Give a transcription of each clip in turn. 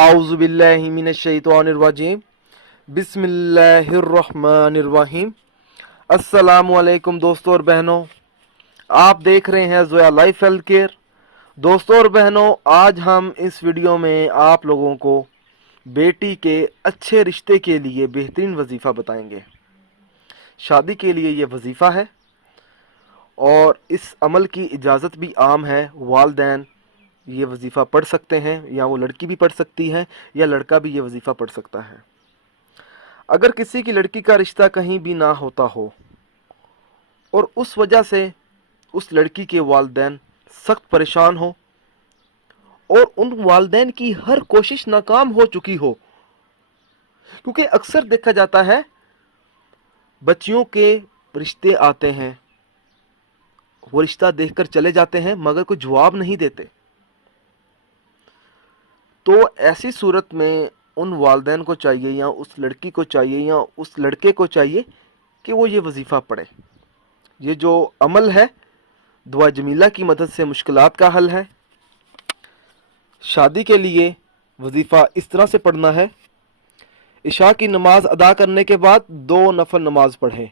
आऊज़ु बिल्लाहि मिनश शैतानिर रजीम बिस्मिल्लाहिर रहमानिर रहीम। अस्सलामु अलैकुम दोस्तों और बहनों, आप देख रहे हैं ज़ोया लाइफ हेल्थ केयर। दोस्तों और बहनों, आज हम इस वीडियो में आप लोगों को बेटी के अच्छे रिश्ते के लिए बेहतरीन वजीफ़ा बताएंगे। शादी के लिए ये वजीफ़ा है और इस अमल की इजाज़त भी आम है। वालदैन ये वजीफ़ा पढ़ सकते हैं, या वो लड़की भी पढ़ सकती है या लड़का भी ये वजीफ़ा पढ़ सकता है। अगर किसी की लड़की का रिश्ता कहीं भी ना होता हो और उस वजह से उस लड़की के वालिदैन सख्त परेशान हो और उन वालिदैन की हर कोशिश नाकाम हो चुकी हो, क्योंकि अक्सर देखा जाता है बच्चियों के रिश्ते आते हैं, वो रिश्ता देखकर चले जाते हैं मगर कोई जवाब नहीं देते। तो ऐसी सूरत में उन वालिदैन को चाहिए या उस लड़की को चाहिए या उस लड़के को चाहिए कि वो ये वजीफ़ा पढ़े। ये जो अमल है दुआ जमीला की मदद से मुश्किलात का हल है। शादी के लिए वजीफ़ा इस तरह से पढ़ना है। इशा की नमाज अदा करने के बाद 2 नफल नमाज पढ़ें।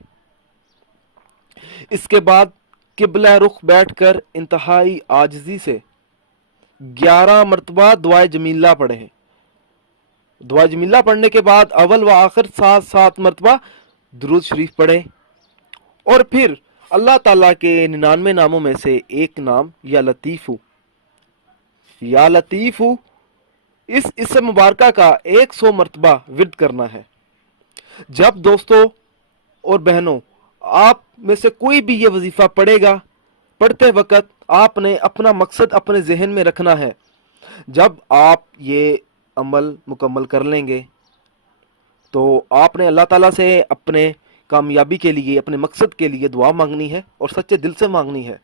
इसके बाद किबला रुख बैठकर इंतहाई आजिज़ी से 11 मरतबा दुआ जमीला पढ़ें। दुआ जमीला पढ़ने के बाद अव्वल व आखिर 7 मरतबा दुरूद शरीफ पढ़ें और फिर अल्लाह ताला के 99 नामों में से एक नाम या लतीफ़ू इस इसम मुबारका का 100 मरतबा विर्द करना है। जब दोस्तों और बहनों आप में से कोई भी ये वजीफ़ा पढ़ेगा, पढ़ते वक्त आपने अपना मकसद अपने जहन में रखना है। जब आप ये अमल मुकम्मल कर लेंगे तो आपने अल्लाह ताला से अपने कामयाबी के लिए, अपने मकसद के लिए दुआ मांगनी है और सच्चे दिल से मांगनी है।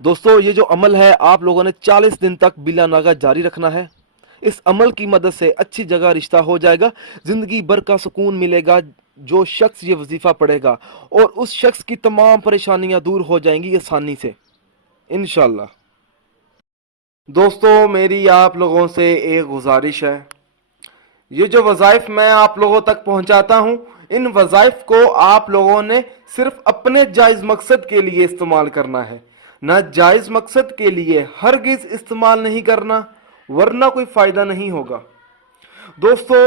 दोस्तों, ये जो अमल है आप लोगों ने 40 दिन तक बिला नागा जारी रखना है। इस अमल की मदद से अच्छी जगह रिश्ता हो जाएगा, ज़िंदगी भर का सुकून मिलेगा। जो शख्स ये वजीफ़ा पढ़ेगा और उस शख्स की तमाम परेशानियां दूर हो जाएंगी आसानी से इंशाल्लाह। दोस्तों, मेरी आप लोगों से एक गुजारिश है, ये जो वज़ाइफ मैं आप लोगों तक पहुंचाता हूं, इन वज़ाइफ को आप लोगों ने सिर्फ अपने जायज़ मकसद के लिए इस्तेमाल करना है, ना जायज़ मकसद के लिए हरगिज़ इस्तेमाल नहीं करना, वरना कोई फ़ायदा नहीं होगा। दोस्तों,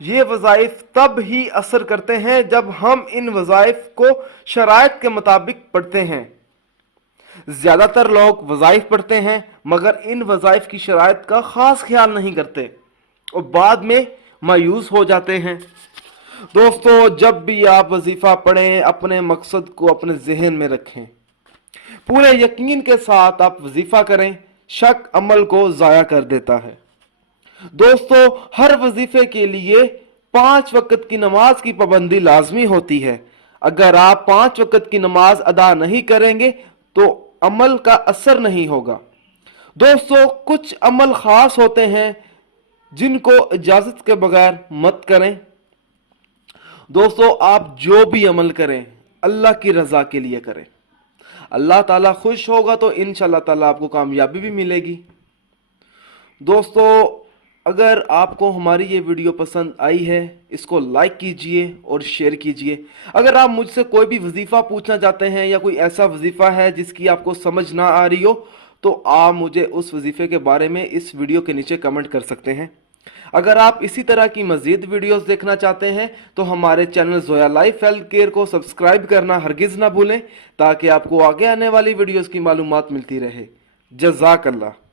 ये वज़ाइफ तब ही असर करते हैं जब हम इन वज़ाइफ को शराइत के मुताबिक पढ़ते हैं। ज़्यादातर लोग वज़ाइफ पढ़ते हैं मगर इन वज़ाइफ की शराइत का ख़ास ख्याल नहीं करते और बाद में मायूस हो जाते हैं। दोस्तों, जब भी आप वजीफ़ा पढ़ें अपने मकसद को अपने जहन में रखें, पूरे यकीन के साथ आप वजीफ़ा करें। शक अमल को ज़ाया कर देता है। दोस्तों, हर वजीफ़े के लिए 5 वक्त की नमाज की पाबंदी लाजमी होती है। अगर आप 5 वक्त की नमाज अदा नहीं करेंगे तो अमल का असर नहीं होगा। दोस्तों, कुछ अमल खास होते हैं जिनको इजाजत के बगैर मत करें। दोस्तों, आप जो भी अमल करें अल्लाह की रजा के लिए करें। अल्लाह ताला खुश होगा तो इंशाअल्लाह ताला आपको कामयाबी भी मिलेगी। दोस्तों, अगर आपको हमारी ये वीडियो पसंद आई है, इसको लाइक कीजिए और शेयर कीजिए। अगर आप मुझसे कोई भी वजीफ़ा पूछना चाहते हैं या कोई ऐसा वजीफ़ा है जिसकी आपको समझ ना आ रही हो तो आप मुझे उस वजीफ़े के बारे में इस वीडियो के नीचे कमेंट कर सकते हैं। अगर आप इसी तरह की मज़ीद वीडियोस देखना चाहते हैं तो हमारे channel Zoya life health care को सब्सक्राइब करना हरगिज़ ना भूलें, ताकि आपको आगे आने वाली वीडियोस की मालूमात मिलती रहे। जज़ाकल्लाह।